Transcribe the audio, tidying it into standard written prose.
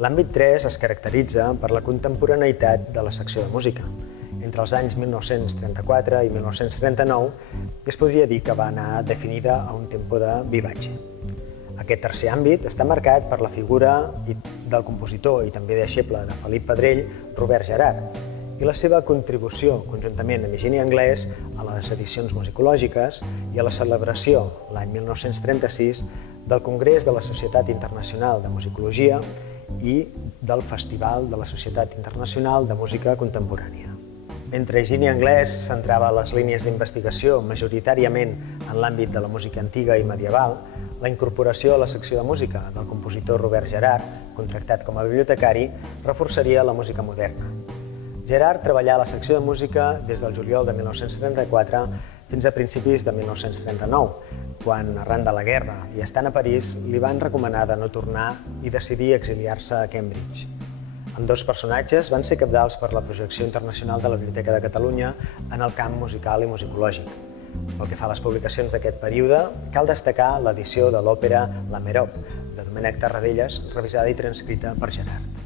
L'àmbit 3 es caracteritza per la contemporaneïtat de la secció de música. Entre els anys 1934 i 1939 es podria dir que va anar definida a un tempo de vivatge. Aquest tercer àmbit està marcat per la figura del compositor i també deixeble de Felip Pedrell, Robert Gerhard, i la seva contribució, conjuntament amb Higini Anglès, a les edicions musicològiques i a la celebració, l'any 1936, del Congrés de la Societat Internacional de Musicologia i del Festival de la Societat Internacional de Música Contemporània. Mentre Higini Anglès centrava les línies d'investigació majoritàriament en l'àmbit de la música antiga i medieval, la incorporació a la secció de música del compositor Robert Gerhard, contractat com a bibliotecari, reforçaria la música moderna. Gerhard treballà a la secció de música des del juliol de 1934 fins a principis de 1939, quan, arran de la guerra i estant a París, li van recomanar de no tornar i decidir exiliar-se a Cambridge. Ambdós personatges van ser cabdals per la projecció internacional de la Biblioteca de Catalunya en el camp musical i musicològic. Pel que fa a les publicacions d'aquest període, cal destacar l'edició de l'òpera La Mérope, de Domènec Tarradellas, revisada i transcrita per Gerhard.